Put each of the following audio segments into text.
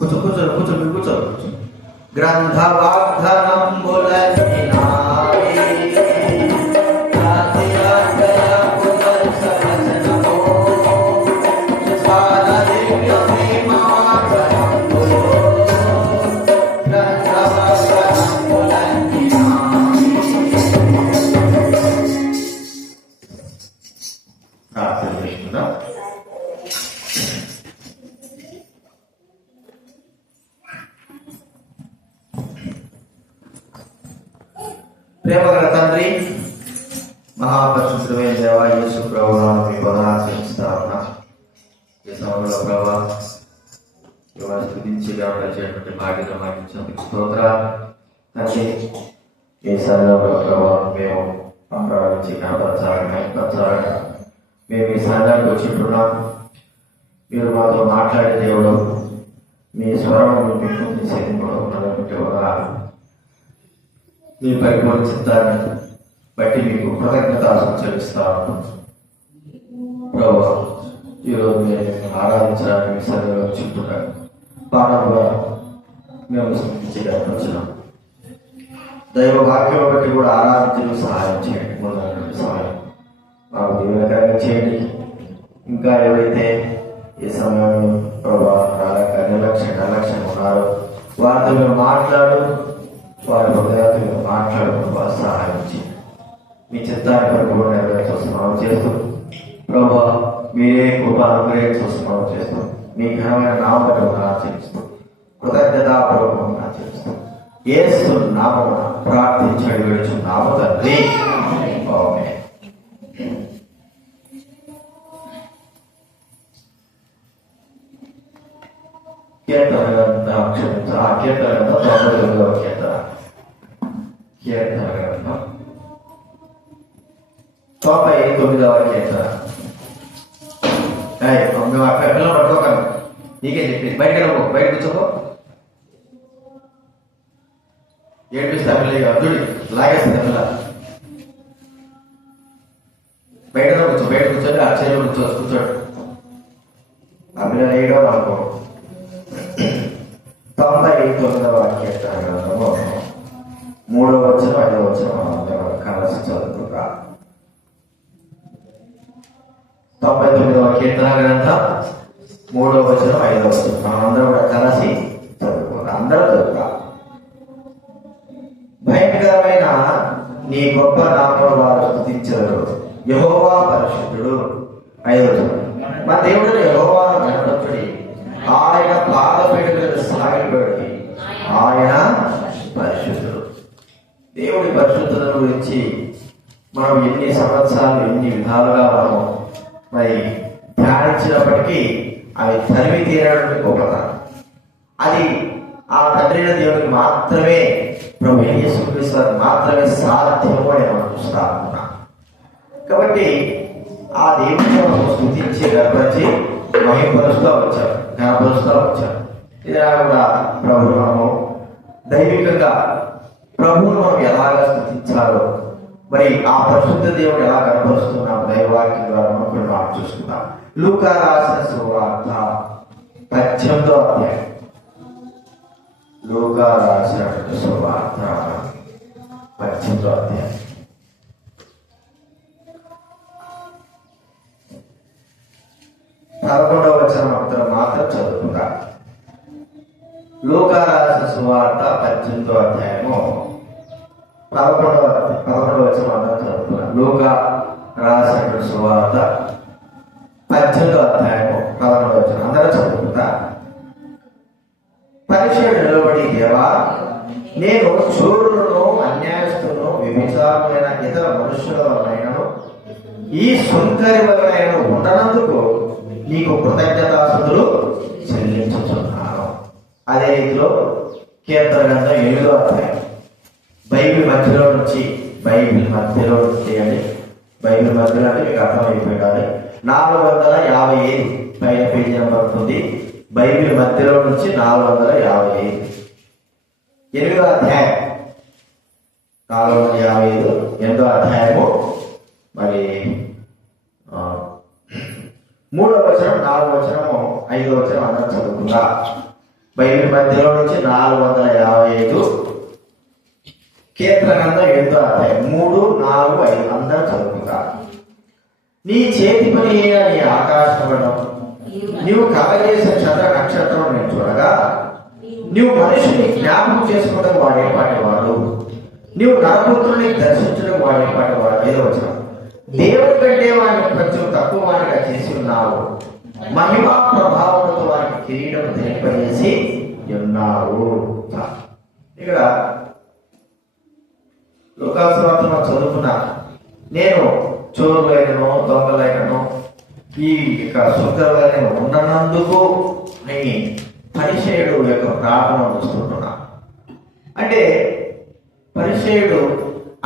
కూర్చో. గ్రంథవాగ్ధనంబులనినా ప్రేమగల తండ్రి, మహాపరిశుద్ధమైన దేవా, యేసు ప్రభువును మీ వందనాలు. ఈ సమయంలో ప్రభా ఇవాళ స్థుతించి చేసినటువంటి బాధ్యత మాకు ఇచ్చినందుకు స్తోత్రాలు తండ్రి. ఈ సమయంలో ప్రభా మేము ఆరాధించి కనపరచాలని మేము ఈ సమయానికి వచ్చింటున్నాం. మీరు మాతో మాట్లాడే దేవుడు, మీ స్వరం మీ పరిపూర్ణ చిత్తాన్ని బట్టి మీకు కృతజ్ఞతలు చెల్లిస్తాను ప్రభు. ఈరోజు నేను ఆరాధించడానికి మీ సన్నిధిలో చెప్తున్నాను. పాఠంలో మేము స్మరించగలిగినాం. దైవ వాక్యం బట్టి కూడా ఆరాధించడం సహాయం చేయండి. ముందు సహాయం మాకు దీవెనకరంగా చేయండి. ఇంకా ఎవరైతే ఈ సమయం ప్రభావ నిర్లక్ష్యం ఉన్నారో వారితో మీరు మాట్లాడు, వారి హృదయాలతో మాట్లాడుకుంటూ సహాయం చేయండి. మీ చిత్తాన్ని పరిపూర్ణ నెరవేర్చవలసిన చేస్తూ ప్రభా మీరే కృప అనుగ్రహించవలసిన చేస్తూ మీ ఘనమైన నామను ఆచరిస్తూ కృతజ్ఞతాపూర్వకం ఆచరిస్తూ యేసు నామమున ప్రార్థించడి వేడుచున్నాము తండ్రి. ఆమేన్. కీర్తన 99వ కీర్తన 99వ కీర్తన. మేము అక్కడ పిల్లలు పట్టుకోకండి, నీకే చెప్పి బయట కూర్చోకో. ఏడిపిస్తే పిల్లలు అర్జుడి లాగేస్తుంది పిల్ల. బయట కూర్చొని ఆ చేతిలో కూర్చోడు. ఆ పిల్లలు వేయడం అనుకో. 99వ కీర్తన గ్రంథము 3వ వచనం 5వ వచనం కలిసి చదువుకుంటా. 99వ కీర్తన గ్రంథం 3వ వచనం 5వ వచనం మనం అందరం కూడా కలిసి చదువుకుంటాం. అందరూ చదువుతా. భయంకరమైన నీ గొప్ప నామమును వారు స్తుతించెదరు. యెహోవా పరిశుద్ధుడు. 5వ వచనం మన దేవుడు యెహోవాను కనపరచుడి, ఆయన పాదపీఠములకు సాగిలపడి ఆయన పరిశుద్ధుడు. దేవుడి పరిశుద్ధతను గురించి మనం ఎన్ని సంవత్సరాలు ఎన్ని విధాలుగా మనం మరి ధ్యానించినప్పటికీ అవి తరిమి తీరడానికి గొప్పతనం. అది ఆ తండ్రి దేవుడికి మాత్రమే, ప్రభు యేసుక్రీస్తు మాత్రమే సాధ్యము అని మనం చూస్తా ఉన్నాం. కాబట్టి ఆ దేవుడిని మనం స్తుతించి గర్భించి మహిమపరుస్తూ వచ్చారు, ఘనపరుస్తూ వచ్చారు. ఇది కూడా ప్రభువు మనము దైవికంగా ప్రభువును మనం ఎలాగా స్తుతించాలో, మరి ఆ పరిశుద్ధ దేవుడు ఎలా కనపరుస్తున్నాం దైవవాక్యం ద్వారా మనం కొన్ని చూసుకుందాం. లూకా రాసిన సువార్త 18వ అధ్యాయం. లూకా రాసిన సువార్త 18వ అధ్యాయం. పదకొండవ వచనం అంతా మాత్రం చదువుకుందా. లూకా రాసిన సువార్త 18వ అధ్యాయము 11వ వచనం అంతా చదువుకుందా. లూకా రాసిన సువార్త 18వ అధ్యాయము 11వ వచనం అందరూ చదువుకుందా. పరిచయుడు నిలబడి, దేవా, నేను చోరులను, అన్యాయస్తులను, వ్యభిచారులైన ఇతర మనుషుల వలనైనను ఈ సుంకరి వలనైన ఉండనందుకు నీకు కృతజ్ఞతాస్తుతులు చెల్లించుతున్నాను. అదే రీతిలో కీర్తన గ్రంథం 8వ అధ్యాయం. బైబిల్ మధ్యలో నుంచి అంటే బైబిల్ మధ్యలో అంటే మీకు అర్థమైపోయాలి. 455 పైన పేజీ నెంబర్ ఉంటుంది. బైబిల్ మధ్యలో నుంచి 455 8వ అధ్యాయం. 455 8వ అధ్యాయము. మరి 3వ వచనం, 4వ వచనము, 5వ వచనం అందరూ చదువుకుందా. బైబిల్ మధ్యలో నుంచి 455 కీర్తన గ్రంథం 7వ అధ్యాయం 3, 4, 5 అందరూ చదువుకుందా. నీ చేతి పని అయిన నీ ఆకాశములను నీవు కలగజేసిన చంద్ర నక్షత్రం నేను చూడగా, నీవు మనిషిని జ్ఞాపకం చేసుకోవడం వాడేపాటి వాడు, నీవు నరపుత్రుని దర్శించడం వాడేపాటి వాడు. 5వ వచనం, దేవుడి కంటే వాడిని కొంచెం తక్కువ వాడిగా చేసి ఉన్నావు, మహిమా ప్రభావంతో వారికి కిరీటం ధరింపజేసి ఉన్నావు. ఇక్కడ లోకాసువార్తను చదువుకున్నా, నేను చోరులైనను దొంగలైనను ఈ శుద్ధులైన ఉన్ననందుకు అని పరిచయుడు యొక్క ప్రార్థన చూస్తున్నా. అంటే పరిచయుడు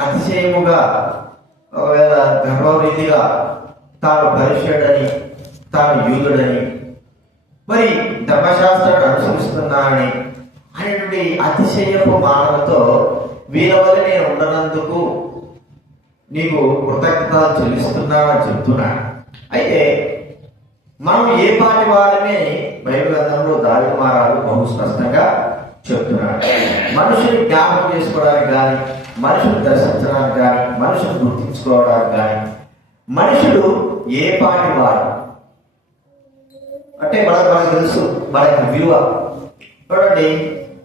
అతిశయముగా, ఒకవేళ గర్భరీతిగా తాను పరిచయుడని, తాను యూదుడని, మరి ధర్మశాస్త్రాన్ని అనుసరిస్తున్నానని అనేటువంటి అతిశయపు మానవులతో వీళ్ళ వల్ల నేను ఉండనందుకు నీకు కృతజ్ఞతలు చెల్లిస్తున్నానని చెప్తున్నాను. అయితే మనం ఏ పాటి వారమే బైబిల్ గ్రంథంలో దావీదు మహారాజు బహు స్పష్టంగా చెప్తున్నాడు. మనుషుని జ్ఞాపకం చేసుకోవడానికి కానీ, మనుషుని దర్శించడానికి కానీ, మనుషుని గుర్తించుకోవడానికి కానీ, మనుషుడు ఏ పాటి వాడు అంటే మనకు తెలుసు మన యొక్క విలువ. చూడండి,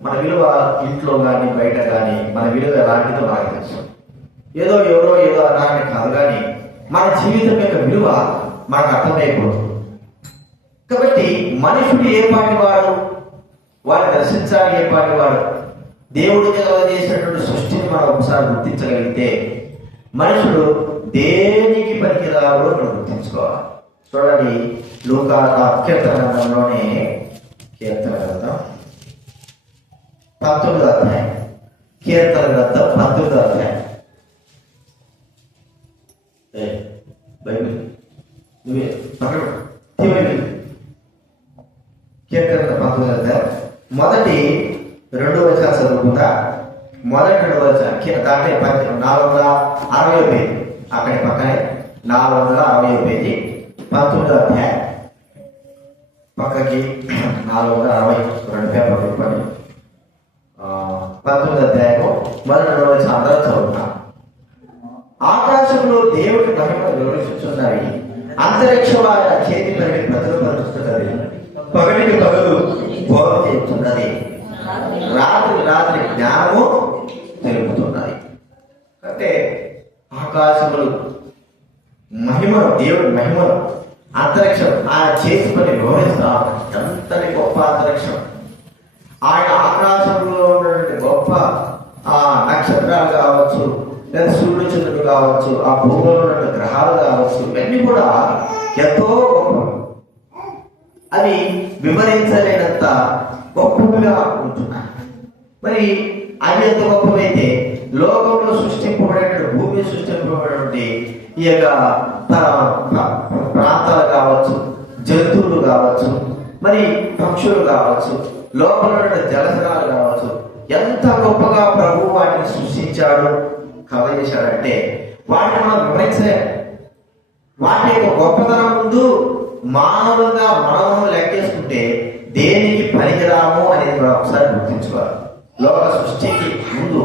మన విలువ ఇంట్లో కానీ బయట కానీ మన విలువ ఎలాంటిదో మనకు తెలుసు. ఏదో ఎవరో ఏదో అలాంటి కాదు, కానీ మన జీవితం యొక్క విలువ మనకు అర్థమైపోతుంది. కాబట్టి మనుషుడు ఏ పాటి వాడు, వాడిని దర్శించాలి ఏ పాటి వాడు, దేవుడు చేసినటువంటి సృష్టిని మనం ఒకసారి గుర్తించగలిగితే మనుషుడు దేనికి పనికిరాడో మనం గుర్తించుకోవాలి. చూడండి, లూకా కీర్తన గ్రంథంలోనే కీర్తన గ్రంథం 19వ అధ్యాయం, కీర్తన గ్రంథం 19వ అధ్యాయం. కీర్తన 19వ అధ్యాయం మొదటి 2 వచనాలు చదువుకుంటా. మొదటి 2 వచనం దాంట్లో 460 పేజీ, అక్కడి పక్కనే 460 పేజీ 19వ అధ్యాయం పక్కకి 462 పేపర్ ఇవ్వండి. 19వ అధ్యాయం మొదటి 2 వచనం అందరూ చదువుతాం. ఆకాశంలో దేవుడి మహిమను వివరిస్తున్నవి, అంతరిక్ష వారి చేతి పని ప్రచురపరుస్తున్నది, పగటికి పగలు బోధ చేస్తున్నది, రాత్రి రాత్రి జ్ఞానము తెలుపుతున్నది. అంటే ఆకాశములు మహిమను, దేవుడి మహిమను, అంతరిక్షం ఆయన చేతి పని వివరిస్తా. ఎంతటి గొప్ప అంతరిక్షం! ఆయన ఆకాశంలో ఉన్నటువంటి గొప్ప ఆ నక్షత్రాలు కావచ్చు, లేదా సూర్యుడు చంద్రుడు కావచ్చు, ఆ భూమిలో ఉన్న గ్రహాలు కావచ్చు, ఇవన్నీ కూడా ఎంతో గొప్ప. అవి వివరించలేనంత గొప్పగా ఉంటున్నాయి. మరి అవి ఎంత గొప్పవైతే లోకంలో సృష్టింపబడేటువంటి, భూమి సృష్టింపబడినటువంటి ఈ యొక్క ప్రాంతాలు కావచ్చు, జంతువులు కావచ్చు, మరి పక్షులు కావచ్చు, లోపల జలచరాలు కావచ్చు, ఎంత గొప్పగా ప్రభువు వాటిని సృష్టించాడు, కవచేశాడంటే వాటిని మనం వివరించలేము. వాటి యొక్క గొప్పతనం ముందు మానవులుగా మనము లెక్కేసుకుంటే దేనికి పనికిరాము అనేది మనం ఒకసారి గుర్తించుకోవాలి. లోక సృష్టికి ముందు,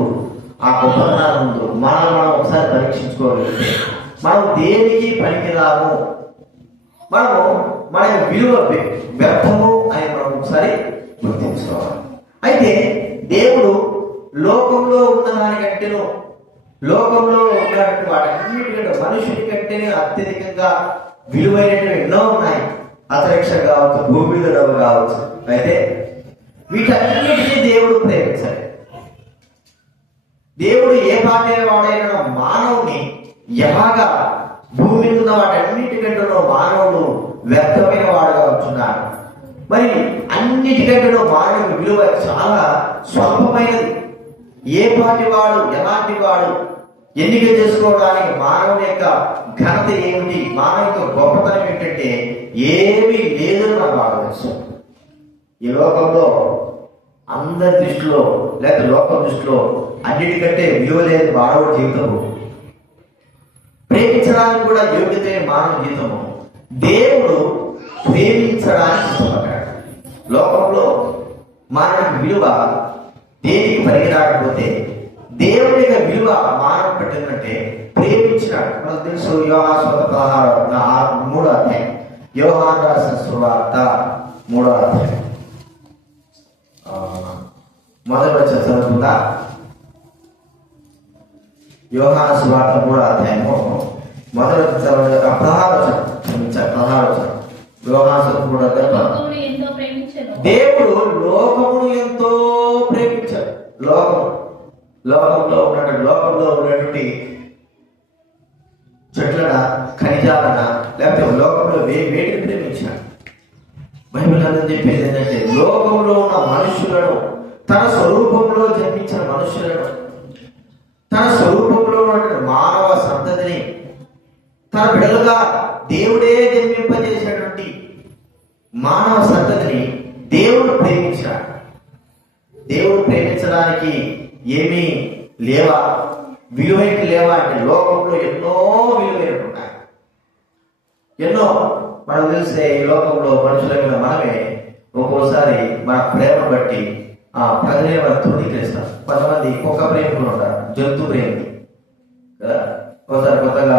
ఆ గొప్పతనాల ముందు మనం ఒకసారి పరీక్షించుకోగలిగితే మనం దేనికి పనికిరాము, మనము మన విలువ వ్యర్థము అని మనం ఒకసారి గుర్తించుకోవాలి. అయితే దేవుడు లోకంలో ఉన్న దానికంటేనూ, లోకంలో ఉన్నటువంటి వాటన్నిటికంటే మనుషుని కంటేనే అత్యధికంగా విలువైనటువంటి ఎన్నో ఉన్నాయి. అంతరిక్షం కావచ్చు, భూమి మీద కావచ్చు. అయితే వీటన్నిటినీ దేవుడు ప్రేమించాలి. దేవుడు ఏ పాటే వాడైనా మానవుని ఎలాగా భూమి మీద ఉన్న వాటన్నిటికంటే మానవుడు వ్యర్థమైన వాడుగా ఉంటున్నాడు. మరి అన్నిటికంటే మానవుని విలువ చాలా స్వల్పమైనది. ఏ పాటి వాడు, ఎలాంటి వాడు, ఎన్నిక చేసుకోవడానికి మానవుని యొక్క ఘనత ఏమిటి, మానవ యొక్క గొప్పతనం ఏంటంటే ఏమీ లేదని నాకు ఆలోచన. ఈ లోకంలో అందరి దృష్టిలో, లేక లోకం దృష్టిలో అన్నిటికంటే విలువ లేదు మానవుడి జీవితము. ప్రేమించడానికి కూడా యోగ్యత మానవ జీవితము. దేవుడు ప్రేమించడానికి ఇష్టపడ్డాడు. లోకంలో మానవుడికి విలువ దేనికి పనికిరాకపోతే దేవుని యొక్క విలువ మానవ పెట్టిందంటే ప్రేమించినాడు. మనకు తెలుసు యోహాను సువార్త 3వ అధ్యాయం, యోహాను రాసిన సువార్త 3వ అధ్యాయం మొదటి వచ్చిన చదువుతుందా? యోహాను సువార్త 3వ అధ్యాయము మొదటి 16వ దేవుడు లోకమును ఎంతో ప్రేమించాడు. లోకంలో ఉన్నటువంటి చెట్లన, ఖనిజాలన, లేకపోతే లోకంలో వేటిని ప్రేమించాడు. బైబిల్ అని చెప్పేది ఏంటంటే లోకంలో ఉన్న మనుషులను, తన స్వరూపంలో జన్మించిన మనుషులను, తన స్వరూపంలో ఉన్న మానవ సంతతిని తన బిడ్డలుగా దేవుడే జన్మింపజేసినటువంటి మానవ సంతతిని దేవుడు ప్రేమించాడు. దేవుడు ప్రేమించడానికి ఏమీ లేవా, విలువైనవి లేవా అంటే లోకంలో ఎన్నో విలువైనవి ఉన్నాయి. ఎన్నో మనకు తెలిసే ఈ లోకంలో మనుషుల మీద మనమే ఒక్కోసారి మన ప్రేమ బట్టి ప్రజలే మనం తృణీకరిస్తాం. కొంతమంది కుక్క ప్రేమికులు ఉంటారు, జంతు ప్రేమికులు కదా. ఒకసారి కొత్తగా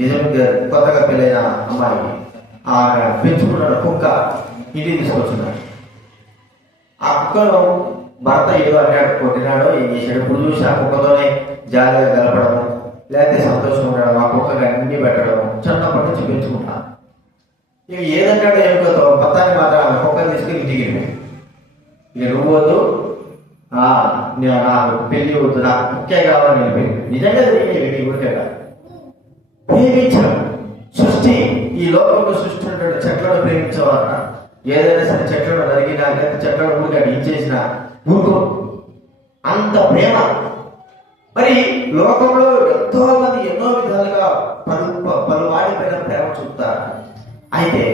నిజంగా కొత్తగా పెళ్ళైన అమ్మాయి పెంచుకున్నాడు కుక్క ఇంటికి తీసుకొచ్చున్నాడు. ఆ కుక్కను భర్త ఏదో అన్నాడు, కొట్టినాడో ఏం చేశాడు. ఇప్పుడు చూసి ఆ కుక్కతోనే జాగ్రత్తగా గలపడము, లేకపోతే సంతోషం ఉండడం, ఆ కుక్కగా అన్ని పెట్టడం చిన్నప్పటి నుంచి పెంచుకుంటాను. ఇక ఏదంటాడో ఎముకతో మొత్తాన్ని మాత్రం ఆమె కుక్కని తీసుకుని ఇంటికి వెళ్ళిపోయింది. ఇక నువ్వు వద్దు, నాకు పెళ్లి వద్దు, నాకు కుక్కే కావాలని వెళ్ళిపోయింది. నిజంగా జరిగింది ఊరికే కాదు. ప్రేమించడం సృష్టి, ఈ లోకంలో సృష్టి ఉన్నటువంటి చెట్లను ప్రేమించేవారు. ఏదైనా సరే చెట్లను నరిగినా, లేదా చెట్లను ఊరిగా ఇచ్చేసిన ఊరుకో, అంత ప్రేమ. మరి లోకంలో ఎంతో మంది ఎన్నో విధాలుగా పలువాడిపైన ప్రేమ చూపుతారు. అయితే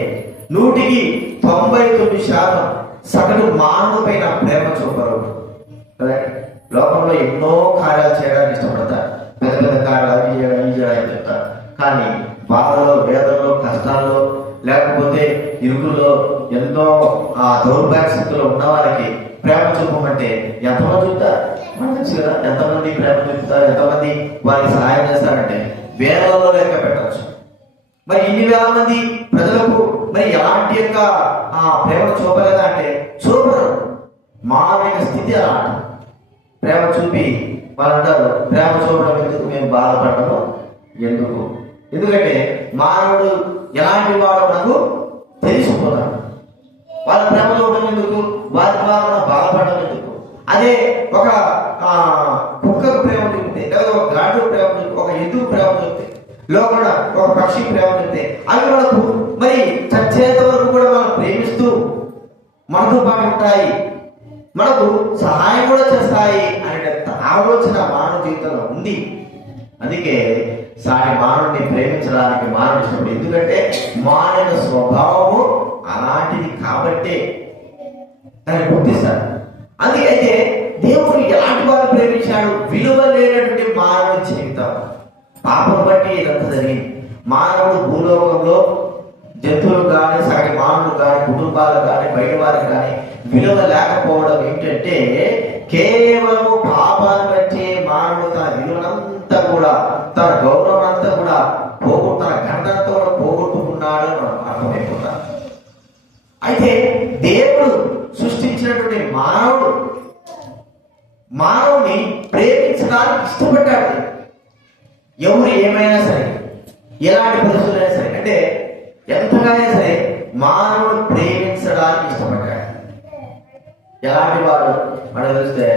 99% సగటు మానవుడి పైన ప్రేమ చూపరు. లోకంలో ఎన్నో కార్యాలు చేయడానికి ఇష్టపడతారు, పెద్ద పెద్ద కార్యాలు అవి చేయడం అని చెప్తారు. కానీ బాధలో, వేదనలో, కష్టాల్లో, లేకపోతే ఇరుకుల్లో, ఎన్నో దౌర్భాగ్య స్థితిలో ఉన్న వారికి ప్రేమ చూపమంటే ఎంతమంది చూపుతారు? మనకు తెలుసు కదా ఎంతమంది ప్రేమ చూపుతారు, ఎంతమంది వారికి సహాయం చేస్తారంటే వేలలో లెక్క పెట్టవచ్చు. మరి ఇన్ని వేల మంది ప్రజలకు మరి ఎలాంటి యొక్క ప్రేమ చూపలేదా అంటే చూపరు. మానవ స్థితి అలా ప్రేమ చూపి వాళ్ళు అంటారు, ప్రేమ చూపడం ఎందుకు, మేము బాధపడము ఎందుకు? ఎందుకంటే మానవుడు ఎలాంటి వాడు నాకు తెలుసుకున్నాడు. వాళ్ళ ప్రేమ చూడడం ఎందుకు, వారి ద్వారా బాధపడడం ఎందుకు? అదే ఒక కుక్కకు ప్రేమ చూపితే, లేదా ఒక గాడు ప్రేమ చూపితే, ఒక ఎద్దు ప్రేమ చూపితే, లోపల ఒక పక్షి ప్రేమ చూపితే అవి మనకు మరి చచ్చేంత వరకు కూడా మనం ప్రేమిస్తూ మనతో పాటు ఉంటాయి, మనకు సహాయం కూడా చేస్తాయి అనే ఆలోచన మానవ జీవితంలో ఉంది. అందుకే సాటి మానవుడిని ప్రేమించడానికి మానవుడు ఇష్టపడు. ఎందుకంటే మానవ స్వభావము అలాంటిది కాబట్టే దాన్ని గుర్తిస్తాడు. అందుకైతే దేవుడు ఎలాంటి వారిని ప్రేమించాడు? విలువ లేనటువంటి మానవ జీవితం, పాపం బట్టి ఇదంతా జరిగింది. మానవుడు భూలోకంలో జంతువులు కానీ, సగటి మానవులు కానీ, కుటుంబాలు కానీ, బయట వారికి కానీ విలువ లేకపోవడం ఏంటంటే కేవలము పాపాన్ని బట్టి మానవుడు తన విలువనంతా కూడా, తన గౌరవం అంతా కూడా తన ఘనతతో కూడా పోగొట్టుకున్నాడు మనం అర్థమైపోతాం. అయితే దేవుడు సృష్టించినటువంటి మానవుని ప్రేమించడానికి ఇష్టపడ్డాడు. ఎవరు ఏమైనా సరే, ఎలాంటి పరిస్థితులైనా సరే, అంటే ఎంతగానే సరే మానవుడు ప్రేమించడానికి ఇష్టపడ్డాడు. ఎలాంటి వాడు మనకు తెలిస్తే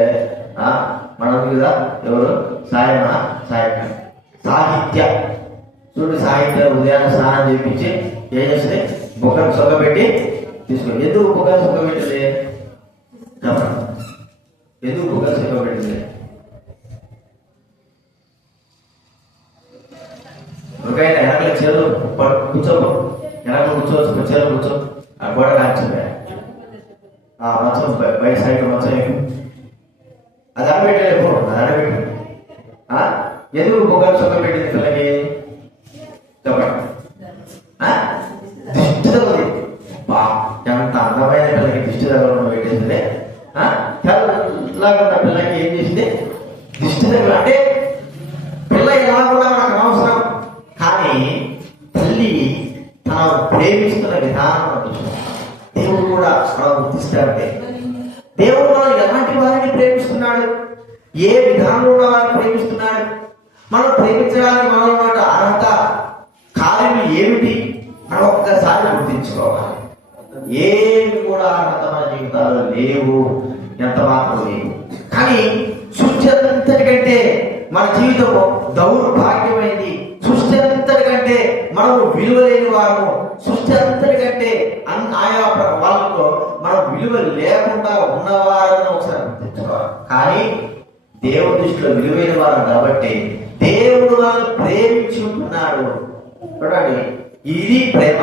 మనం కదా ఎవరు సాహిత్య చూడు, సాహిత్య ఉదయాన్నే స్నానం చేయించి ఏం చేస్తే బుక్కను సొగ్గబెట్టి తీసుకో. ఎందుకు బుక్కను సొగ్గబెట్టింది? ఎందుకు బుక్కను సొగ్గబెట్టింది? ఒకైనా వెనకల చీరలు కూర్చోకు, వెనకలు కూర్చోవచ్చు, చీరలు కూర్చో, ఆ గోడ కాల్చింది, మంచం బయట సైడ్ మంచం అది అడబెట్టలేదు, అది అడబెట్టు. ఎందుకు బుక్కను సొగ్గబెట్టింది పిల్లకి చెప్పండి. తల్లి తాను ప్రేమిస్తున్న విధానం మనం చూస్తాం. దేవుడు కూడా మనం గుర్తిస్తాడంటే దేవుడు మనం ఎలాంటి వారిని ప్రేమిస్తున్నాడు, ఏ విధానంలో ఉన్న వారిని ప్రేమిస్తున్నాడు, మనం ప్రేమించడానికి మనలో ఉన్న అర్హత కార్యము ఏమిటి మనం ఒక్కసారి గుర్తించుకోవాలి. ఏమి కూడా అర్హత మన జీవితాల్లో లేవు, ఎంత మాత్రం లేవు. కానీ సృష్టి అంతటికంటే మన జీవితము దౌర్భాగ్యమైంది, సృష్టి అంతటికంటే మనము విలువలేని వారము, సృష్టి అంతటికంటే ఆయా వాళ్ళతో మనం విలువ లేకుండా ఉన్నవారని ఒకసారి గుర్తించుకోవాలి. కానీ దేవుడి దృష్టిలో విలువైన వారు కాబట్టి దేవుడు వాళ్ళని ప్రేమించి ఉంటున్నాడు. చూడండి, ఇది ప్రేమ.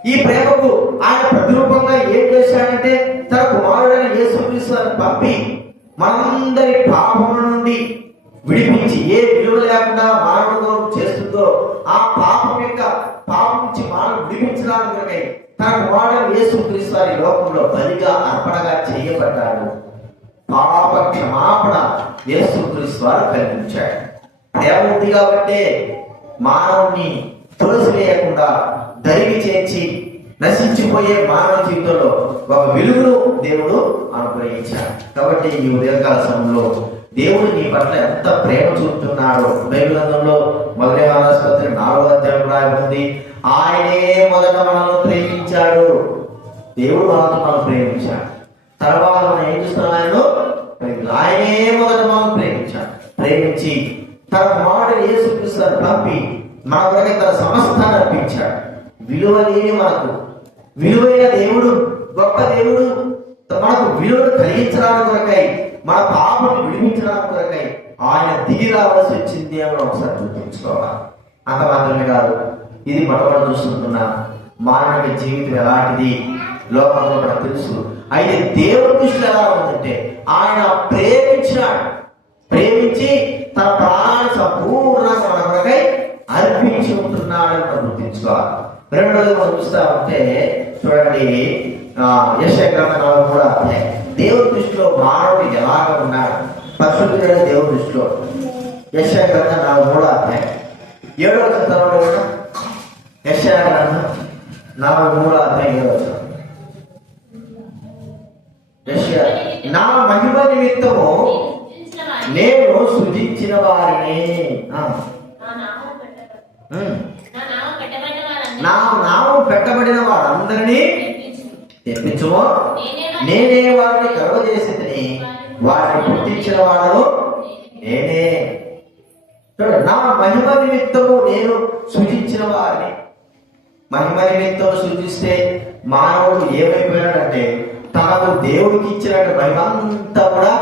ఈ ప్రేమకు ఆయన ప్రతిరూపంగా ఏం చేశాడంటే తన కుమారుడైన యేసుక్రీస్తుని పంపి మనందరి పాపముల నుండి విడిపించి, ఏ విలువ లేకుండా మానవుడు చేస్తుందో ఆ పాపం నుంచి మానవుడు విడిపించడానికి తన కుమారుడైన యేసుక్రీస్తు వారి లోకంలో బలిగా అర్పణగా చేయబడ్డాడు. పాప క్షమాపణ యేసుక్రీస్తు వారు కలిగించాడు. ప్రేమ ఉంది కాబట్టే మానవుని తులసివేయకుండా దరిగి చేర్చి నశించిపోయే మానవ జీవితంలో ఒక విలువను దేవుడు అనుగ్రహించాడు. కాబట్టి ఈ ఉదయకాల సమయంలో దేవుడు నీ పట్ల ఎంత ప్రేమ చూపుతున్నాడో బైబిల్ గ్రంథంలో మొదటి ఆసుపత్రి 4వ అధ్యాయం రాయబడింది. ఆయనే మొదట మనల్ని ప్రేమించాడు. దేవుడు మనం ప్రేమించాడు. తర్వాత మనం ఏం చూస్తున్నాం? ఆయనే మొదట మనం ప్రేమించి తన కుమారుడు యేసుక్రీస్తుని పంపి మన కొరకు తన సమస్తాన్ని అర్పించాడు. విలువ లేని మనకు విలువైన దేవుడు, గొప్ప దేవుడు మనకు విలువను కలిగించడానికి కొరకై, మన పాపను విడిపించడానికి కొరకై ఆయన దిగి రావాల్సి వచ్చింది అని మనం ఒకసారి గుర్తుంచుకోవాలి. అంత మాత్రమే కాదు, ఇది మొట్టమొదటి చూస్తున్న మానవ జీవితం ఎలాంటిది లోకంలో మనకు తెలుసు. అయితే దేవుడి దృష్టిలో ఎలా ఉందంటే ఆయన ప్రేమించి తన ప్రాణాన్ని సంపూర్ణంగా మన కొరకై అర్పించి ఉంటున్నాడని మనం గుర్తించుకోవాలి. రెండోది మనం చూస్తా ఉంటే చూడండి, యెషయా గ్రంథం 4వ అధ్యాయం దేవుడి దృష్టిలో మానవుడు ఎలాగ ఉన్నాడు, పరిశుద్ధుడైన దేవుడి దృష్టిలో. యెషయా గ్రంథం 4వ అధ్యాయం 7వ వచనంలో కూడా యెషయా గ్రంథం 4వ అధ్యాయం 7వ వచనం. యెషయా, నా మహిమ నిమిత్తము నేను సృజించిన వారిని, నా నామం పెట్టబడిన వారందరినీ తెప్పించుమో, నేనే వారిని కలుగజేసి వారిని పుట్టించిన వాడు నేనే. నా మహిమ నిమిత్తము నేను సృజించిన వారిని. మహిమ నిమిత్తం సృజిస్తే మానవుడు ఏమైపోయినాడంటే తనకు దేవుడికి ఇచ్చిన మహిమంతా కూడా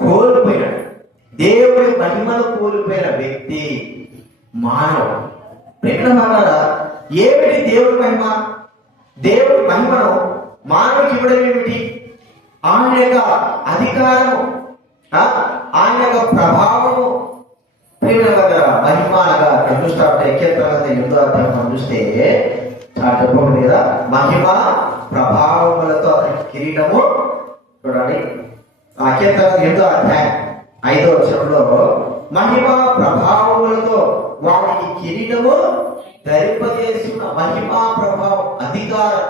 కోల్పోయినాడు. దేవుడి మహిమను కోల్పోయిన వ్యక్తి మానవుడు. ప్రేమమారా, ఏమిటి దేవుడి మహిమ? దేవుడి మహిమను మానవుడికి ఇవ్వడం ఏమిటి? ఆయన యొక్క అధికారము, ఆయన యొక్క ప్రభావము. ప్రేమ దగ్గర మహిమ అనగా చూస్తా ఉంటే ఎంతో అర్థం చూస్తే చెప్పండి కదా, మహిమ ప్రభావములతో కిరీటము. చూడండి, ఎంతో అధ్యాయం 5వ వచనంలో మహిమ ప్రభావములతో వారికి కిరీటము ధరింపజేసిన మహిమ ప్రభావం, అధికారం,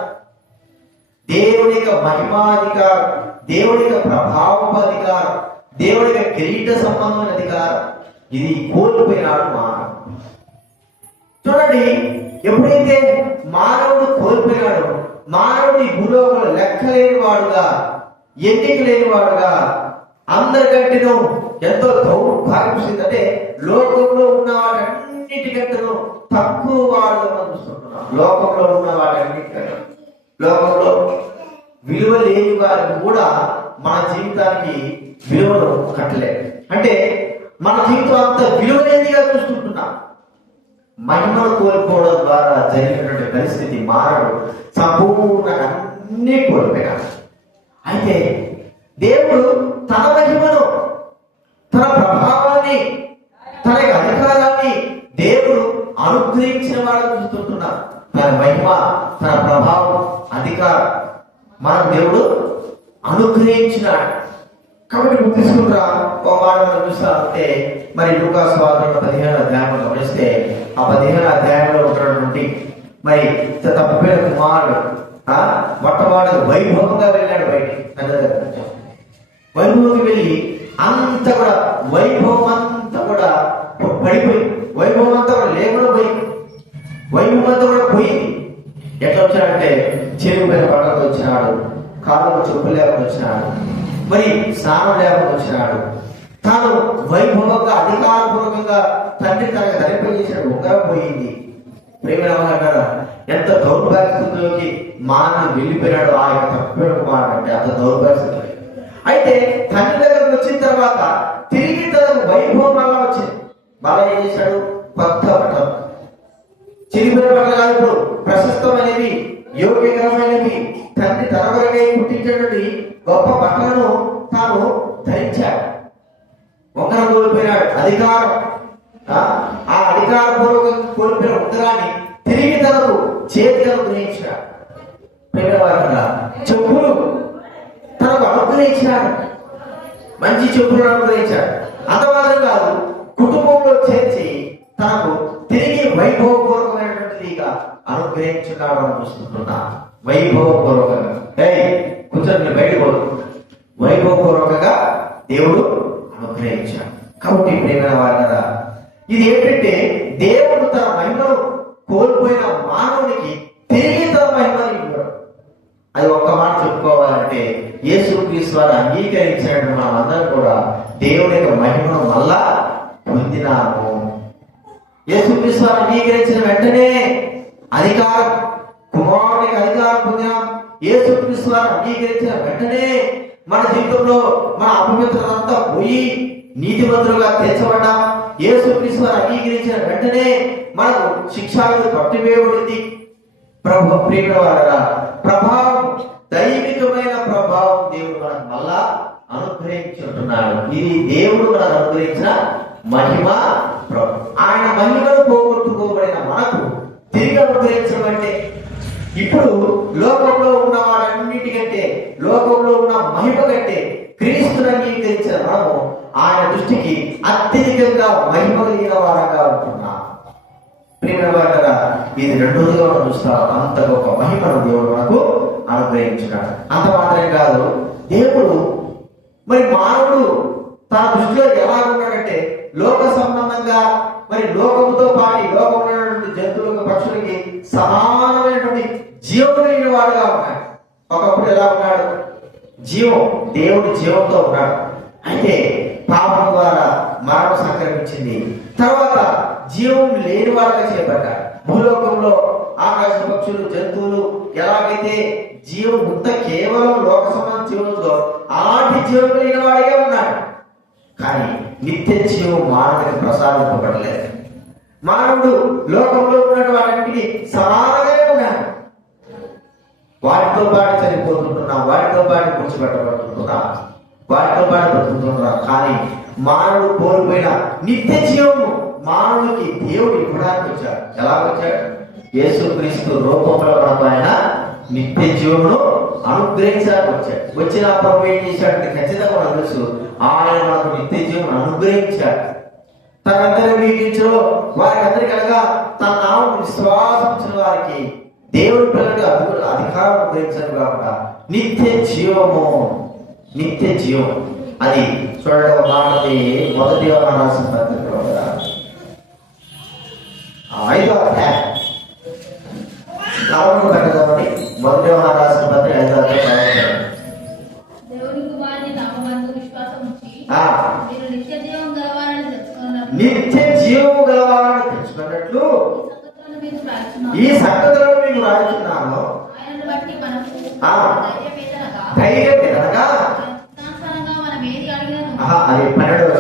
దేవుడి యొక్క మహిమాధికారం, దేవుడి యొక్క ప్రభావపు అధికారం, దేవుడి యొక్క కిరీట సంబంధమైన అధికారం, ఇది కోల్పోయినాడు మానవుడు. చూడండి, ఎప్పుడైతే మానవుడు కోల్పోయినాడు, మానవుడు ఈ భూలోకంలో లెక్కలేని వాడుగా, ఎన్నిక లేని వాడుగా, అందరికంటేనూ ఎంతో దౌర్భాగ్యం. అంటే లోకంలో ఉన్న వాటన్నిటికంటేనూ తక్కువ వాడుగా మనం చూస్తున్నాం. లోకంలో ఉన్న వాటన్నిటికంటే, లోకంలో విలువ లేని వారికి కూడా మన జీవితానికి విలువను కట్టలేదు. అంటే మన జీవితం అంత విలువలేనిదిగా చూస్తుంటున్నాం. మహిమను కోల్పోవడం ద్వారా జరిగినటువంటి పరిస్థితి మానవుడు సంపూర్ణంగా అన్ని కోల్పోయాడు. అయితే దేవుడు తన మహిమను, తన ప్రభావాన్ని, తన యొక్క అధికారాన్ని దేవుడు అనుగ్రహించిన వాడు చూస్తుంటున్నాడు. తన మహిమ, తన ప్రభావం, అధికారం మన దేవుడు అనుగ్రహించినాడు. కాబట్టి నువ్వు తీసుకుంటా ఒక మాట మనం చూస్తా ఉంటే మరి లూకాసు వార్త 15వ అధ్యాయంలో గమనిస్తే ఆ 15వ అధ్యాయంలో ఉన్నటువంటి మరి తప్పిపోయిన కుమారుడు మొట్టమొదటి వైభవంగా వెళ్ళాడు బయటికి తండ్రి దగ్గర నుంచి. వైభవంకి వెళ్ళి అంత కూడా వైభవం అంతా కూడా పడిపోయింది. వైభవం అంతా కూడా లేకుండా పోయింది. వైభవం అంతా కూడా పోయింది. ఎట్లా వచ్చాడంటే చెరువు పైన పడక వచ్చినాడు, కాళ్ళకు చెప్పులు లేకుండా వచ్చినాడు, మరి స్నానం లేకుండా వచ్చినాడు. తాను వైభవంగా అధికారపూర్వకంగా తండ్రి తనకు ధరింపజేసాడు. ఉంగరం పోయింది. ప్రేమ ఎంత దౌర్భాగ్యస్థితిలోకి మానవుడు వెళ్ళిపోయినాడు ఆ యొక్క తప్పిన కుమారుడు అంటే అంత దౌర్భాగ్యస్థితిలో. అయితే తండ్రి దగ్గరకు వచ్చిన తర్వాత తిరిగి తనకు వైభవం వల్ల వచ్చింది. బాగా ఏం చేశాడు? కొత్త బట్టలు, చిరిగిపోయిన బట్టలు కాదు, ఇప్పుడు ప్రశస్తమైనవి, యోగ్యకరమైనవి, తండ్రి తన వరకే పుట్టించేటువంటి గొప్ప బట్టలను తాను ధరించాడు. ఉంగరం కోల్పోయినాడు, అధికారం, ఆ అధికారపూర్వకంగా కోల్పోయిన ఉంగరాన్ని తిరిగి తనకు చేతికి అనుగ్రహించాడు. చెప్పులు తనకు అనుగ్రహించాడు, మంచి చెప్పులను అనుగ్రహించాడు. అంత మాత్రం కాదు, కుటుంబంలో చేర్చి తనకు తిరిగి వైభవపూర్వకమైనటువంటిదిగా అనుగ్రహించున్నాడు అని చూస్తున్నా. వైభవపూర్వకంగా కూర్చొని బయటపోదు, వైభవపూర్వకంగా దేవుడు అనుగ్రహించాడు. కాబట్టి ప్రేమ వారు ఇది ఏంటంటే దేవుడు తన మహిమను కోల్పోయిన మానవునికి తిరిగి తన మహిమను ఇవ్వడం. అది ఒక్క మాట చెప్పుకోవాలంటే యేసుక్రీస్తు వారు అంగీకరించినట్టు మనం అందరం కూడా దేవుని యొక్క మహిమను మళ్ళా పొందినాము. యేసుక్రీస్తు వారు అంగీకరించిన వెంటనే అధికారం, కుమారునికి అధికారం పొందినాం. యేసుక్రీస్తు వారు అంగీకరించిన వెంటనే మన జీవితంలో మన అపవిత్రతంతా పోయి నీతిమంతులుగా తీర్చబడ్డాం. యేసుక్రీస్తు వారు అంగీకరించిన వెంటనే మనకు శిక్షలు పట్టివేయబడింది. ప్రభావం, దైవికమైన ప్రభావం దేవుడు మనకు మళ్ళా అనుగ్రహించుంటున్నాడు. ఇది దేవుడు మనకు అనుగ్రహించిన మహిమ. ఆయన మహిమను పోగొట్టుకోబడిన మనకు తిరిగి అనుగ్రహించడం అంటే ఇప్పుడు లోకంలో ఉన్న వాడన్నిటికంటే, లోకంలో ఉన్న మహిమ కంటే క్రీస్తుని అంగీకరించిన మనము ఆయన దృష్టికి అత్యధికంగా మహిమ కలిగిన వారంగా ఉంటున్నాం. ఇది రెండోదిగా మనం చూస్తాం. అంత గొప్ప మహిమను దేవుడు మనకు అనుగ్రహించున్నాడు. అంత మాత్రమే కాదు, దేవుడు మరి మానవుడు తన దృష్టిలో ఎలా ఉన్నాడంటే లోక సంబంధంగా మరి లోకముతో పాటి లోకంలో ఉన్నటువంటి జంతువులకు, పక్షులకి సమానమైనటువంటి జీవం కలిగిన వాడుగా ఉన్నాడు. ఒకప్పుడు ఎలా ఉన్నాడు? జీవం, దేవుడు జీవంతో ఉన్నాడు. అయితే పాపం ద్వారా మరణం సంక్రమించింది. తర్వాత జీవం లేని వాడుగా చేపట్టాడు. భూలోకంలో ఆకాశ పక్షులు, జంతువులు ఎలాగైతే జీవం ఉంత కేవలం లోక సంబంధ జీవంతో అలాంటి జీవం కలిగిన వాడిగా ఉన్నాడు. కానీ నిత్య జీవం మానవుడికి ప్రసాదింపబడలేదు. మానవుడు లోకంలో ఉన్నటువంటి వాటికి సమానంగానే ఉన్నాడు. వాటితో పాటు చనిపోతుంటున్నా, వాటితో పాటు కూర్చోబెట్టబడుతుంటున్నా, వాటితో పాటు బ్రతుకుతున్నా. కానీ మానవుడు కోల్పోయిన నిత్య జీవము మానవుడికి దేవుడు ఇవ్వడానికి వచ్చాడు. ఎలా వచ్చాడు? యేసుక్రీస్తు రూపంలో మనకు ఆయన నిత్య జీవమును అనుగ్రహించడానికి వచ్చాడు. వచ్చిన ప్రభు ఏం చేశాడంటే ఖచ్చితంగా మనకు తెలుసు, ఆయన మనకు నిత్య జీవనం అనుగ్రహించాడు. తనందరూ వీటించో వారికి అందరికీ అనగా తన నామం విశ్వాసించిన వారికి దేవుడి పిల్లలకు అధికారం అనుగ్రహించాడు. కాకుండా నిత్య జీవము, నిత్య జీవం అది చూడడం మాటది. మొదటి రాసిన పత్రికలో 5వ అధ్యాయం 4వ పెట్టదామని మొదటి రాసిన పత్రిక 5వ అధ్యాయం. నిత్య జీవము గలవాలని తెలుసుకున్నట్లు ఈ సంగతులను మీకు రాస్తున్నాను. ధైర్యం ఎదనగా అది 12వ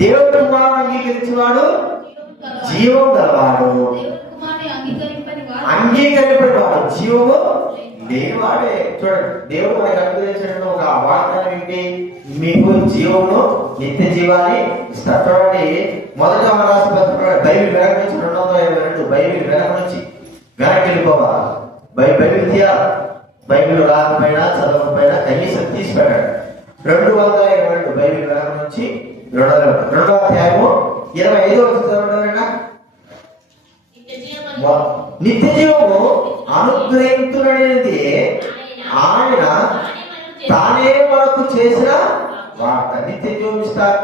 దేవుడు కుమారుడు అంగీకరించేవాడు జీవం గలవాడు, అంగీకరింపేవాడు జీవము లేనివాడే. చూడండి, దేవుడు మనకు అనుగ్రహించిన ఒక వాగ్దానం ఏంటి? మీకు జీవమును, నిత్య జీవాన్ని ఇస్తారు. చూడండి, మొదట రాసిన పత్రిక బైబిల్ వెనక నుంచి 222 బైబిల్ వెనక నుంచి వెనక్కి వెళ్ళిపోవాలి. బైబిల్ తీయాలి. బైబిల్ రాకపోయినా చదవకపోయినా కనీసం తీసి పెట్టాడు. 222 బైబిల్ గ్రంథం నుంచి 2వ అధ్యాయము 25వ వచనం. నిత్య జీవము అనుగ్రహించుననేది ఆయన తానే మనకు చేసిన వార్త. నిత్య జీవం ఇస్తారు.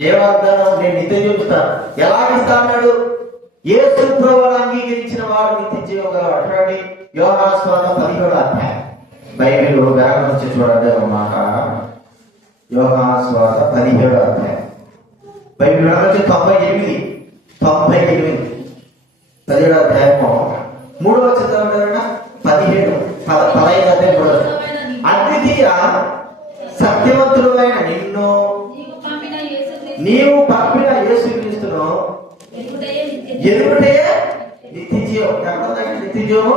ఏ వాగ్దానం? నేను నిత్య జీవం ఇస్తాను. ఎలా ఇస్తా అన్నాడు? యేసు ప్రభువును అంగీకరించిన వాడు నిత్య జీవం గలవాడు. చూడండి, యోహాను సువార్త 17వ అధ్యాయం బైబిల్ వేగం నుంచి చూడండి ఒక మాట. యోహాను సువార్త 17వ అధ్యాయం బైబిల్ వేగం నుంచి 98 17వ అధ్యాయము 3వ వచనం. 15 అధ్యాయం. అద్వితీయ సత్యవంతుడు అయిన నిన్ను నీవు పంపిన యేసుక్రీస్తును ఎరుగుటే నిత్య జీవం. నిత్య జీవం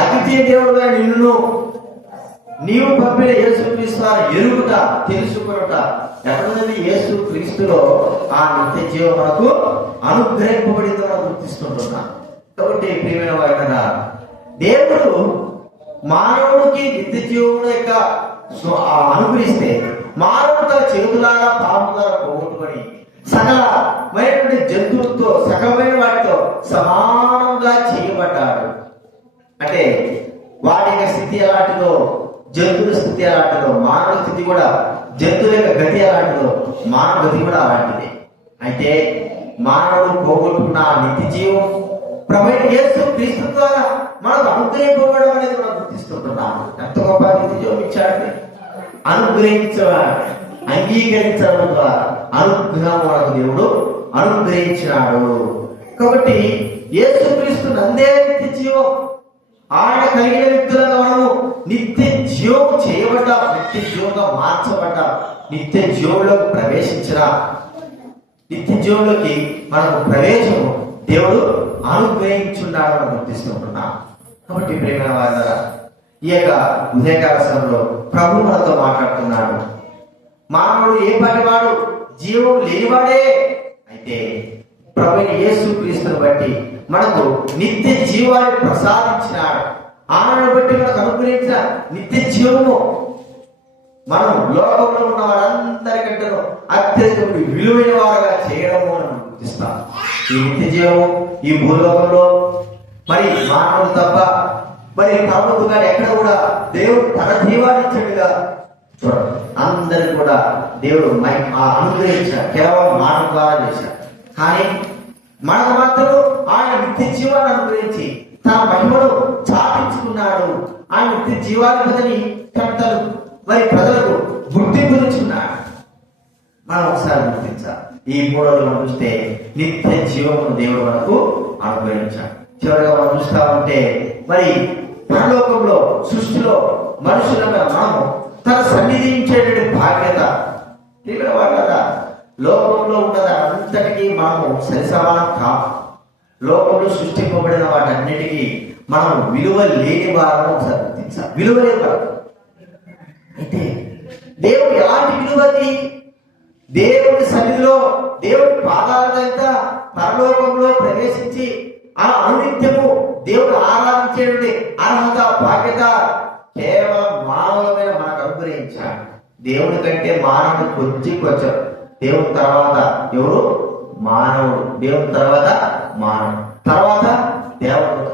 అద్వితీయ దేవుడు అయిన నిన్ను నీవు పంపిన యేసుక్రీస్తు ఎరుగుట, తెలుసుకునుట. ఎక్కడున్నది? యేసు క్రీస్తులో ఆ నిత్య జీవం మనకు అనుగ్రహింపబడిందో మనం గుర్తిస్తుంటున్నా. కాబట్టి ప్రియమైన వారిగా దేవుడు మానవుడికి నిత్య జీవమును యొక్క అనుగ్రహిస్తే మానవుడు తన చేతులారా పాపం ద్వారా పోగొట్టుకొని సకలమైనటువంటి జంతువులతో సకలమైన వాటితో సమానంగా చేయబడ్డాడు. అంటే వాటి యొక్క స్థితి ఎలాంటిదో, జంతువుల స్థితి ఎలాంటిదో, మానవ స్థితి కూడా, జంతువుల యొక్క గతి ఎలాంటిదో మానవ గతి కూడా అలాంటిదే. అయితే మానవుడు పోగొట్టుకున్న నిత్య జీవం ప్రభువైన యేసు క్రీస్తు ద్వారా మనకు అనుగ్రహింపబడడం అనేది మనం గుర్తిస్తుంటున్నాము. ఎంత గొప్ప నిత్య జీవం ఇచ్చాడు! అనుగ్రహించడం, అంగీకరించడం ద్వారా అనుగ్రహం మనకు దేవుడు అనుగ్రహించినాడు. కాబట్టి యేసు క్రీస్తు నందే నిత్య జీవం. ఆయన కలిగిన వ్యక్తులుగా మనము నిత్య జీవం చేయబడ్డా, నిత్య జీవంగా మార్చబడ్డా, నిత్య జీవంలోకి ప్రవేశించిన, నిత్య జీవంలోకి మనకు ప్రవేశం దేవుడు అనుగ్రహించున్నాడు అని గుర్తిస్తుంటున్నాం. కాబట్టి ప్రేమ వారి ఈ యొక్క ఉదయకాల సమయంలో ప్రభు మనతో మాట్లాడుతున్నాడు. మానవుడు ఏ పాటి వాడు? జీవం లేనివాడే. అయితే ప్రభు యేసు క్రీస్తుని బట్టి మనకు నిత్య జీవాన్ని ప్రసాదించినాడు. ఆయనను బట్టి మనకు అనుగ్రహించిన నిత్య జీవము మనం లోకంలో ఉన్న వారందరికంటే అత్యధిక విలువైన వారుగా చేయడము మనం గుర్తిస్తాం. ఈ నిత్య జీవము ఈ భూలోకంలో మరి మానవుడు తప్ప మరి ప్రభుత్వ గారు ఎక్కడ కూడా దేవుడు తన జీవాన్ని ఇచ్చాడుగా చూడండి. అందరికి కూడా దేవుడు అనుగ్రహించాడు, కేవలం మానవ ద్వారా చేశాడు. కానీ మనకు మాత్రం ఆయన నిత్య జీవాన్ని అనుగ్రహించి తన మహిమను చాటించుకున్నాడు. ఆయన నిత్య జీవాధిపతిని తను మరి ప్రజలకు గుర్తింపునిచ్చుకున్నాడు. మనం ఒకసారి గుర్తించాలి. ఈ 3 రోజులు మనం చూస్తే నిత్య జీవమును దేవుడు మనకు అనుగ్రహించాడు. చివరిగా మనం చూస్తా ఉంటే మరి పరలోకంలో సృష్టిలో మనుషులుగా మనము తన సన్నిధించేటువంటి బాధ్యత తీవ్ర వాళ్ళ లోకంలో ఉన్నది అంతటికీ మనము సరిసమానం కాదు. లోకంలో సృష్టింపబడిన వాటన్నిటికీ మనం విలువ లేని వారము ఒకసారి గుర్తించాలి. విలువ లేని వారు. అయితే దేవుడు ఎలాంటి విలువది? దేవుడి సన్నిధిలో దేవుడి పాదాల దగ్గర పరలోకంలో ప్రవేశించి ఆ అనునిత్యము దేవుడు ఆరాధించేటువంటి అర్హత, బాధ్యత కేవలం మానవులమైన మనకు అనుగ్రహించాడు. దేవుడి కంటే మానవుడు కొంచెం దేవుడి తర్వాత ఎవరు? మానవుడు. దేవుడి తర్వాత మానవుడు, తర్వాత దేవుడు.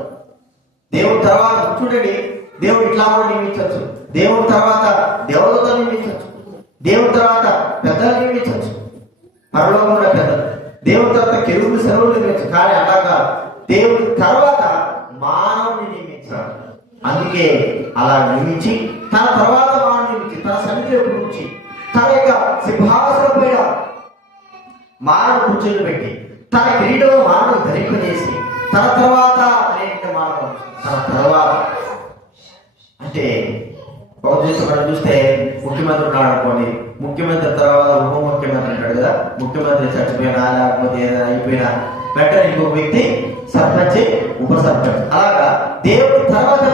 దేవుడి తర్వాత చూడండి, దేవుడు ఇట్లా కూడా నియమించవచ్చు. దేవుడి తర్వాత దేవతతో నియమించవచ్చు. దేవుడి తర్వాత పెద్దలు నియమించవచ్చు, పరలోకంలో పెద్దలు. దేవుడి తర్వాత కెరూబులు సెలవులు నియమించవచ్చు. కానీ అలా కాదు, దేవుడి తర్వాత మానవుని నియమించాడు. అందుకే అలా నియమించి తన తర్వాత మానవుని నియమించి తన సన్నిధిలో కూర్చి తన యొక్క సింహాసనం పైన మానవ కూర్చొని పెట్టి తన కిరీటంలో మానవుడు ధరింపజేసి తన తర్వాత అనేక మానవుడు తన తర్వాత అంటే ఒక మనం చూస్తే ముఖ్యమంత్రి ఉన్నాడు అనుకోండి, ముఖ్యమంత్రి తర్వాత ఉప ముఖ్యమంత్రి అంటాడు కదా. ముఖ్యమంత్రి చచ్చిపోయినా లేకపోతే ఏదైనా అయిపోయినా వెంటనే ఇంకొక వ్యక్తి సర్పంచ్, ఉప సర్పంచ్. అలాగా దేవుడి తర్వాత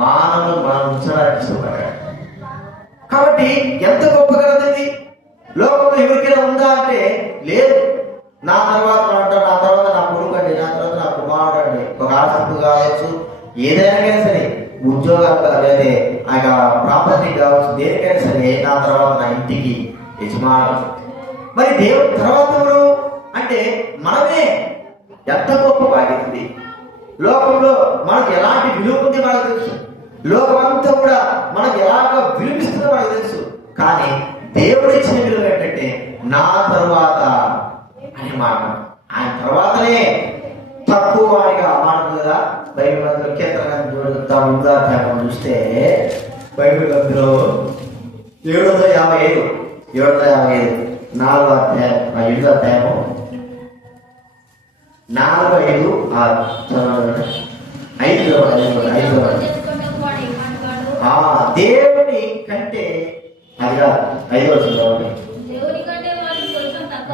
మానవులు మనం ఉంచడానికి ఇష్టపడ్డాడు. కాబట్టి ఎంత గొప్ప కదండి. లోకంలో ఎవరికైనా ఉందా అంటే లేదు. నా తర్వాత అంటారు, నా తర్వాత నా కొడుకు అండి, నా తర్వాత నా కుమారుడు అండి. ఒక ఆస్తి కావచ్చు, ఏదైనా సరే, ఉద్యోగాలు కాలేదే ఆ ప్రాపర్టీ కావచ్చు, దేనికైనా సరే నా తర్వాత నా ఇంటికి యజమానులు. మరి దేవుడి తర్వాత ఎవరు అంటే మనమే. ఎంత గొప్ప బాధ్యత ఉంది. లోకంలో మనకు ఎలాంటి విలువ ఉంది మనకు తెలుసు. లోకమంతా కూడా మనకు ఎలాగ విలువిస్తుందో మనకు తెలుసు. కానీ దేవుడు ఇచ్చిన విలువ ఏంటంటే నా తరువాత అనే మాట. ఆయన తర్వాతనే తక్కువ వాడిగా మాట కదా. బైబిల్ అందులో కీర్తన చూస్తే బైబిల్ అందులో 755 4వ అధ్యాయం 8వ అధ్యాయము 4, 5, 6 దేవుని కంటే అది కాదు 5వ చదవండి.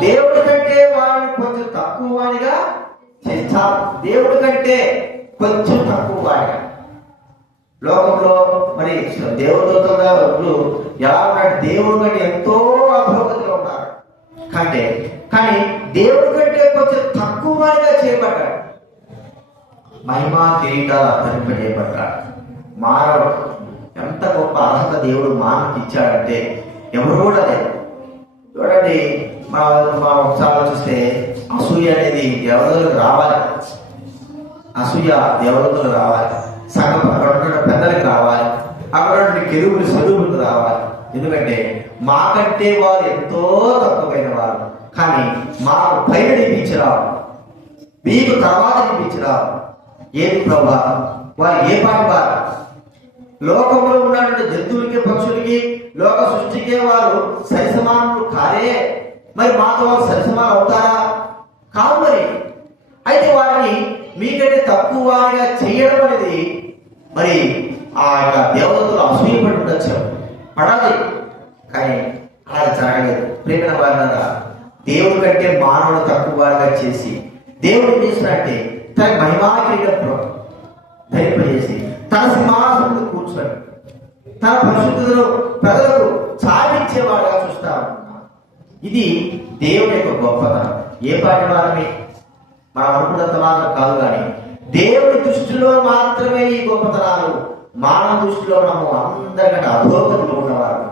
దేవుడి కంటే వాడిని కొంచెం తక్కువ వాడిగా చేస్తారు. దేవుడి కంటే కొంచెం తక్కువ వాడిగా. లోకంలో మరి దేవదూతలు ఎలా ఉన్నాడు? దేవుడి కంటే ఎంతో అధోగతిలో ఉన్నారు. కానీ దేవుడి కంటే కొంచెం తక్కువ వాడిగా చేయబడ్డాడు. మహిమా కిరీటాలు ధరింపజేయబడ్డాడు. మానవుడు ఎంత గొప్ప అర్హత దేవుడు మానవుడికి ఇచ్చాడంటే ఎవరు కూడా లేదు. చూడండి, మనం ఒకసారి చూస్తే అసూయ అనేది దేవతలకు రావాలి. అసూయ దేవతలకు రావాలి. సగం అక్కడ ఉన్న పెద్దలకు రావాలి. అక్కడ నుండి కెరువులు స్వరూపులకు రావాలి. ఎందుకంటే మాకంటే వారు ఎంతో తక్కువైన వారు, కానీ మాకు పైన నిపించరావు, మీకు తర్వాత నిపించరావు. ఏది ప్రభా? వారు ఏ పాటి వారు? లోకంలో ఉన్నటువంటి జంతువులకి, పక్షులకి, లోక సృష్టికే వారు సరిసమానులు కారే. మరి మాతో వారు సరిసమానం అవుతారా? కాదు. మరి అయితే వారిని మీకంటే తక్కువ వారిగా చేయడం అనేది మరి ఆ యొక్క దేవతలు అసూయపడి ఉండొచ్చు, పడాలి. కానీ అలా జరగలేదు. ప్రేమ వారిగా దేవుడి కంటే మానవుడు తక్కువ వారిగా చేసి దేవుడు ఏం చేసినట్టే తన మహిమా కిరీటంలో ధరింపజేసి తన సింహాసనంలో కూర్చొని తన పరిశుద్ధులను ప్రజలకు చాటించేవాడుగా చూస్తా ఉంటున్నాం. ఇది దేవుడి యొక్క గొప్పతనం. ఏ పాటి వారమే మనం అనుకున్నంత మాత్రం కాదు, కానీ దేవుడి దృష్టిలో మాత్రమే ఈ గొప్పతనాలు. మానవ దృష్టిలో మనము అందరికంటే అధోగతిలో ఉన్నవారు.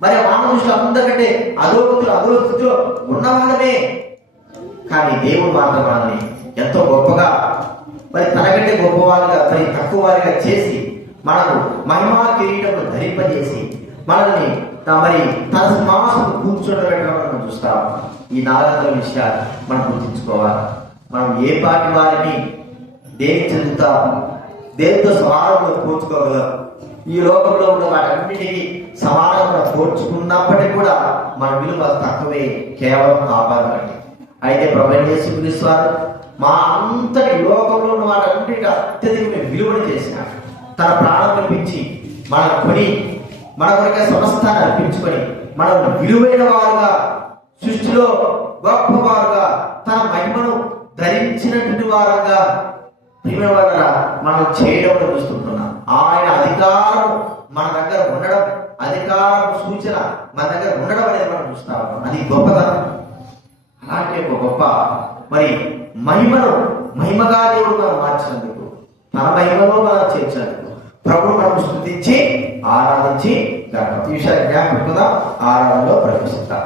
మరి మానవ దృష్టిలో అందరికంటే అధోస్థితిలో ఉన్నవాళ్ళమే. కానీ దేవుడు మాత్రం మనల్ని ఎంతో గొప్పగా మరి తనకంటే గొప్పవారుగా మరి తక్కువ వారిగా చేసి మనకు మహిమా కిరీటము ధరింపజేసి మనల్ని మరి తన సింహాసనం కూర్చోబెట్టడం మనం చూస్తాం. ఈ 4 విషయాలు మనం గుర్తించుకోవాలి. మనం ఏ పాటి వారిని దేని చెందుతాం, దేనితో సమానంలో పోల్చుకోగలం. ఈ లోకంలో ఉన్న వాటన్నిటికీ సమానంగా పోల్చుకున్నప్పటికీ కూడా మన విలువ తక్కువే, కేవలం ఆపాదన. అయితే ప్రభువైన యేసుక్రీస్తు వారు మా అంతటి లోకంలో ఉన్న వాటన్నిటికీ అత్యధికమైన విలువను చేసిన తన ప్రాణం కల్పించి మన కొని మన కొరకే సమస్తాన్ని అర్పించుకొని మనం విలువైన వారుగా, సృష్టిలో గొప్పవారుగా, తన మహిమను ధరించినటువంటి వారంగా ప్రియమైన వారుగా మనం చేయడం చూస్తుంటున్నాం. ఆయన అధికారం మన దగ్గర ఉండడం, అధికారం సూచన మన దగ్గర ఉండడం అనేది మనం చూస్తా ఉన్నాం. అది గొప్పతనం. అలాంటి ఒక గొప్ప మరి మహిమగా దేవుడు మనం మార్చినందుకు, తన మహిమలో మనం చేర్చినందుకు ప్రభువు మనం స్తుతించి ఆరాధించి ఈ విషయాన్ని జ్ఞాపకం ఆరాధనలో ప్రవేశిస్తాం.